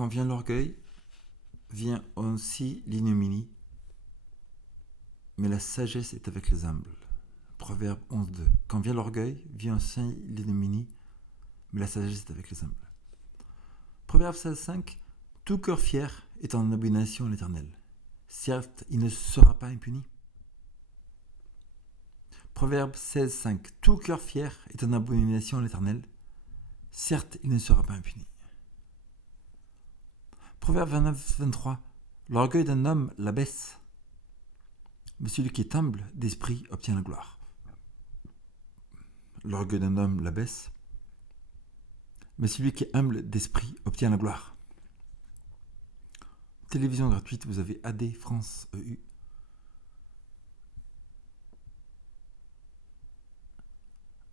Quand vient l'orgueil, vient aussi l'ignominie, mais la sagesse est avec les humbles. Proverbe 11.2. Quand vient l'orgueil, vient aussi l'ignominie, mais la sagesse est avec les humbles. Proverbe 16.5. Tout cœur fier est en abomination à l'Éternel. Certes, il ne sera pas impuni. Proverbe 16.5. Tout cœur fier est en abomination à l'Éternel. Certes, il ne sera pas impuni. Proverbe 29.23. L'orgueil d'un homme l'abaisse, mais celui qui est humble d'esprit obtient la gloire. L'orgueil d'un homme l'abaisse, mais celui qui est humble d'esprit obtient la gloire. Télévision gratuite, vous avez AD France EU.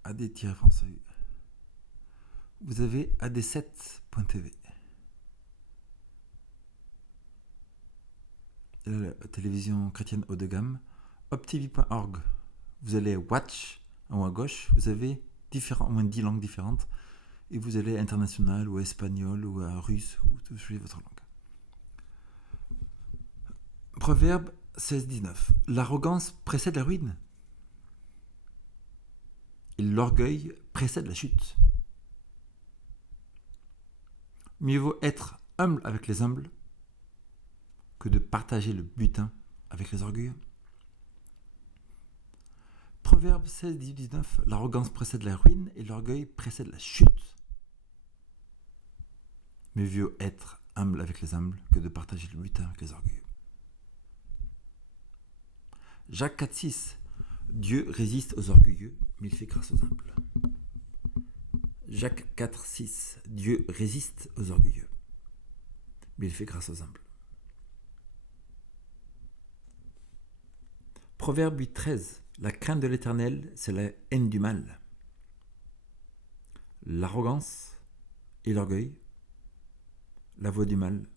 AD-France EU. Vous avez AD7.tv. La télévision chrétienne haut de gamme. optv.org. Vous allez à Watch, en haut à gauche, vous avez au moins 10 langues différentes. Et vous allez à international ou à espagnol ou à russe ou tout choisissez votre langue. Proverbe 16.19. L'arrogance précède la ruine et l'orgueil précède la chute. Mieux vaut être humble avec les humbles que de partager le butin avec les orgueilleux. Proverbe 16.19. L'arrogance précède la ruine et l'orgueil précède la chute. Mieux vaut être humble avec les humbles que de partager le butin avec les orgueilleux. Jacques 4.6. Dieu résiste aux orgueilleux, mais il fait grâce aux humbles. Jacques 4.6. Dieu résiste aux orgueilleux, mais il fait grâce aux humbles. Proverbe 8.13. La crainte de l'Éternel, c'est la haine du mal. L'arrogance et l'orgueil, la voix du mal,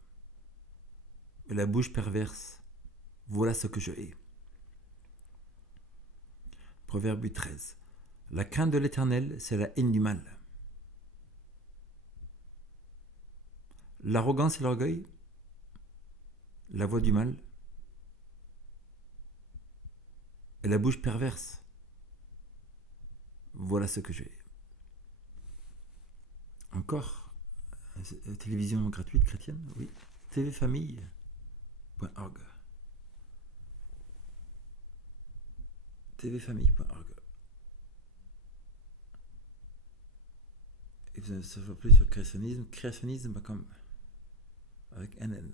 et la bouche perverse, voilà ce que je hais. Proverbe 8.13. La crainte de l'Éternel, c'est la haine du mal. L'arrogance et l'orgueil, la voix du mal, et la bouche perverse, voilà ce que je hais. Encore, télévision gratuite chrétienne, oui, tvfamille.org. tvfamille.org. Et vous savez plus sur créationnisme, créationnisme.com avec NN.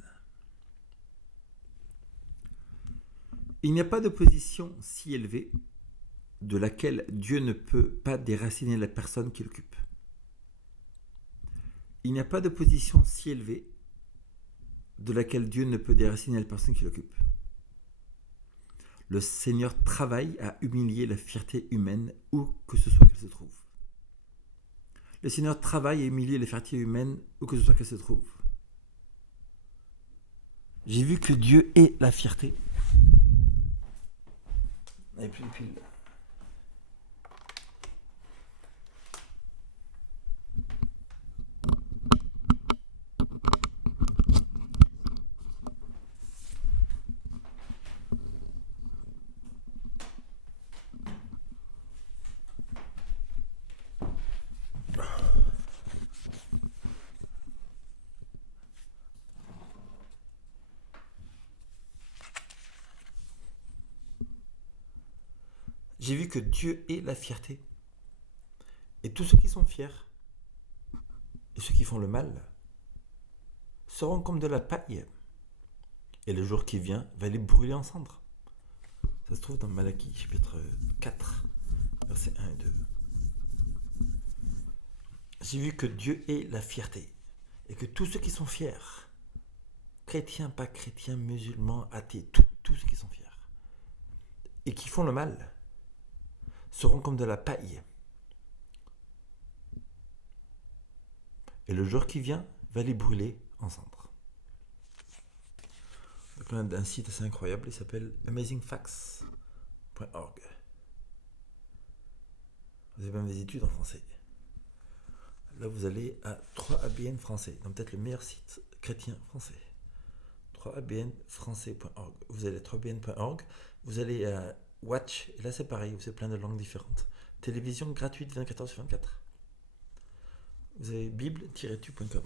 Il n'y a pas de position si élevée de laquelle Dieu ne peut pas déraciner la personne qui l'occupe. Il n'y a pas de position si élevée de laquelle Dieu ne peut déraciner la personne qui l'occupe. Le Seigneur travaille à humilier la fierté humaine où que ce soit qu'elle se trouve. Le Seigneur travaille à humilier la fierté humaine où que ce soit qu'elle se trouve. J'ai vu que Dieu est la fierté. Et puis, j'ai vu que Dieu est la fierté. Et tous ceux qui sont fiers et ceux qui font le mal seront comme de la paille. Et le jour qui vient va les brûler en cendres. Ça se trouve dans Malachie, chapitre 4, versets 1 et 2. J'ai vu que Dieu est la fierté. Et que tous ceux qui sont fiers, chrétiens, pas chrétiens, musulmans, athées, tous ceux qui sont fiers, et qui font le mal, seront comme de la paille. Et le jour qui vient va les brûler en cendres. Donc on a un site assez incroyable, il s'appelle amazingfacts.org. Vous avez même des études en français. Là, vous allez à 3ABN français, donc peut-être le meilleur site chrétien français. www.abnfrançais.org. Vous allez à www.abn.org, vous allez à Watch, et là c'est pareil, vous avez plein de langues différentes. Télévision gratuite 24h/24. Vous avez bible-tu.com.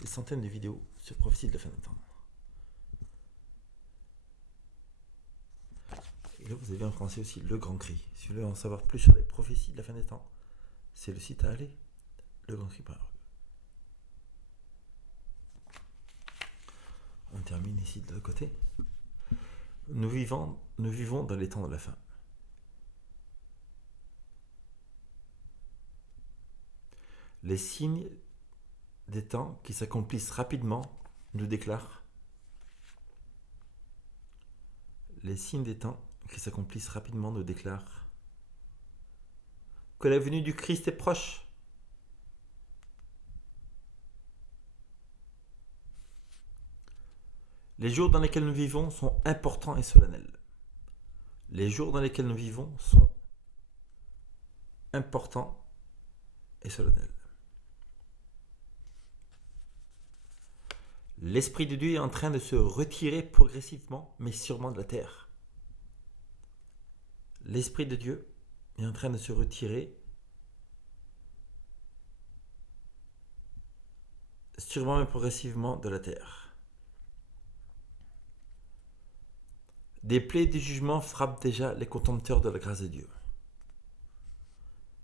Des centaines de vidéos sur prophétie de la fin des temps. Et là vous avez en français aussi Le Grand Cri. Si vous voulez en savoir plus sur les prophéties de la fin des temps, c'est le site à aller, legrandcri.org. On termine ici de l'autre côté. Nous vivons dans les temps de la fin. Les signes des temps qui s'accomplissent rapidement nous déclarent. Les signes des temps qui s'accomplissent rapidement nous déclarent que la venue du Christ est proche. Les jours dans lesquels nous vivons sont importants et solennels. Les jours dans lesquels nous vivons sont importants et solennels. L'Esprit de Dieu est en train de se retirer progressivement, mais sûrement de la terre. L'Esprit de Dieu est en train de se retirer sûrement mais progressivement de la terre. Des plaies du jugement frappent déjà les contempteurs de la grâce de Dieu.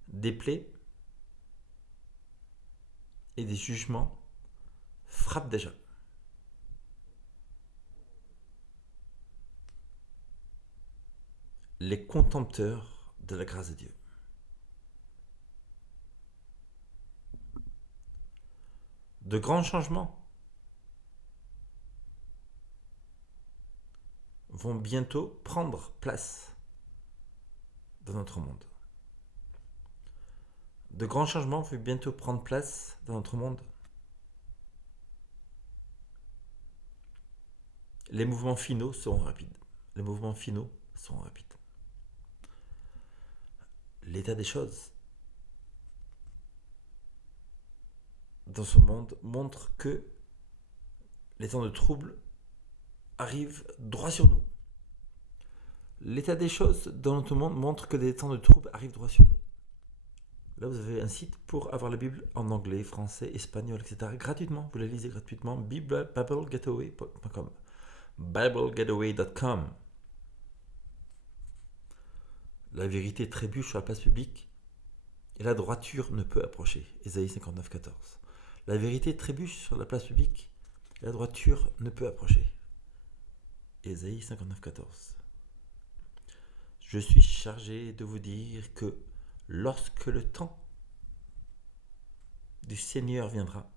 Des plaies et des jugements frappent déjà. Les contempteurs de la grâce de Dieu. De grands changements vont bientôt prendre place dans notre monde. De grands changements vont bientôt prendre place dans notre monde. Les mouvements finaux seront rapides. Les mouvements finaux seront rapides. L'état des choses dans ce monde montre que les temps de trouble arrivent droit sur nous. L'état des choses dans notre monde montre que les temps de trouble arrivent droit sur nous. Là, vous avez un site pour avoir la Bible en anglais, français, espagnol, etc. gratuitement. Vous la lisez gratuitement. BibleGetaway.com. BibleGetaway.com. La vérité trébuche sur la place publique et la droiture ne peut approcher. Ésaïe 59,14. La vérité trébuche sur la place publique et la droiture ne peut approcher. Ésaïe 59,14. Je suis chargé de vous dire que lorsque le temps du Seigneur viendra,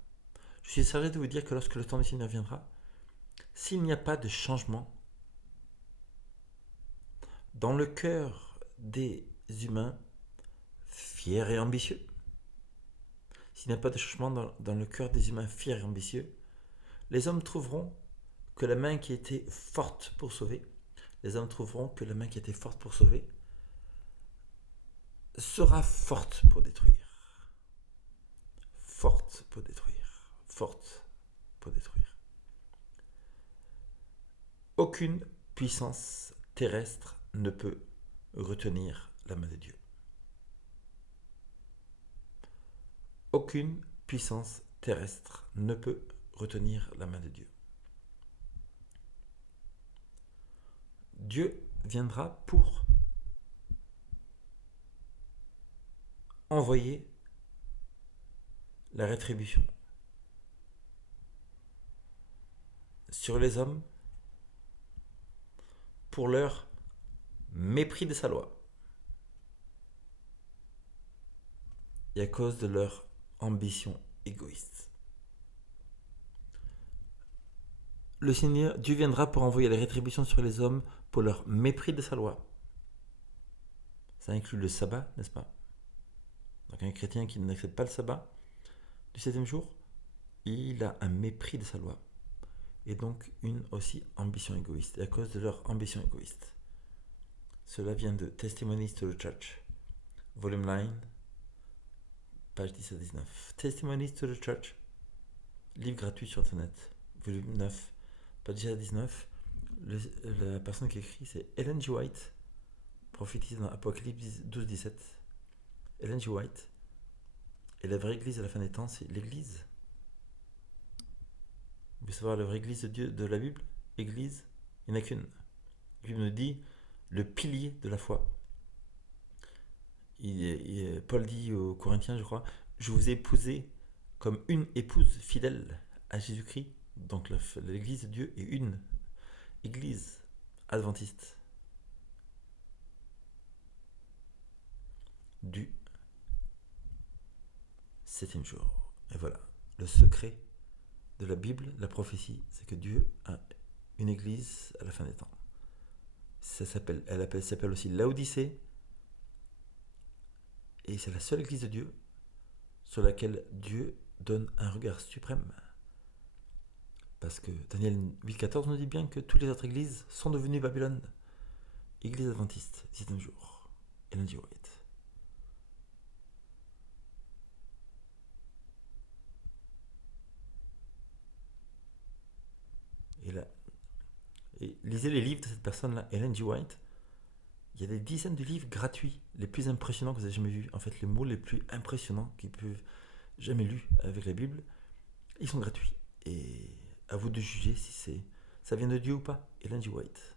je suis chargé de vous dire que lorsque le temps du Seigneur viendra, s'il n'y a pas de changement dans le cœur des humains fiers et ambitieux, s'il n'y a pas de changement dans le cœur des humains fiers et ambitieux, les hommes trouveront que la main qui était forte pour sauver, sera forte pour détruire. Forte pour détruire. Forte pour détruire. Aucune puissance terrestre ne peut retenir la main de Dieu. Aucune puissance terrestre ne peut retenir la main de Dieu. Dieu viendra pour envoyer la rétribution sur les hommes pour leur mépris de sa loi et à cause de leur ambition égoïste. Le Seigneur, Dieu viendra pour envoyer la rétribution sur les hommes pour leur mépris de sa loi. Ça inclut le sabbat, n'est-ce pas? Donc un chrétien qui n'accepte pas le sabbat du 7e jour, il a un mépris de sa loi. Et donc une aussi ambition égoïste. Et à cause de leur ambition égoïste. Cela vient de Testimonies to the Church, volume 9, page 10 à 19. Testimonies to the Church, livre gratuit sur Internet, volume 9, page 19. La personne qui écrit, c'est Ellen G. White, prophétise dans Apocalypse 12-17. Ellen G. White. Et la vraie église à la fin des temps, c'est l'église. Vous voulez savoir la vraie église de Dieu, de la Bible? Église, il n'y en a qu'une. La Bible nous dit le pilier de la foi. Paul dit aux Corinthiens, je crois, je vous ai épousé comme une épouse fidèle à Jésus-Christ. Donc l'église de Dieu est une église adventiste du 7e jour. Et voilà, le secret de la Bible, la prophétie, c'est que Dieu a une église à la fin des temps. Elle s'appelle aussi Laodicée, et c'est la seule église de Dieu sur laquelle Dieu donne un regard suprême. Parce que Daniel 8,14 nous dit bien que toutes les autres églises sont devenues Babylone. Église adventiste, 7e jour. Ellen G. White. Et là, lisez les livres de cette personne-là, Ellen G. White. Il y a des dizaines de livres gratuits, les plus impressionnants que vous avez jamais vus. En fait, les mots les plus impressionnants qu'ils peuvent jamais lus avec la Bible, ils sont gratuits. Et à vous de juger si ça vient de Dieu ou pas. Ellen G. White.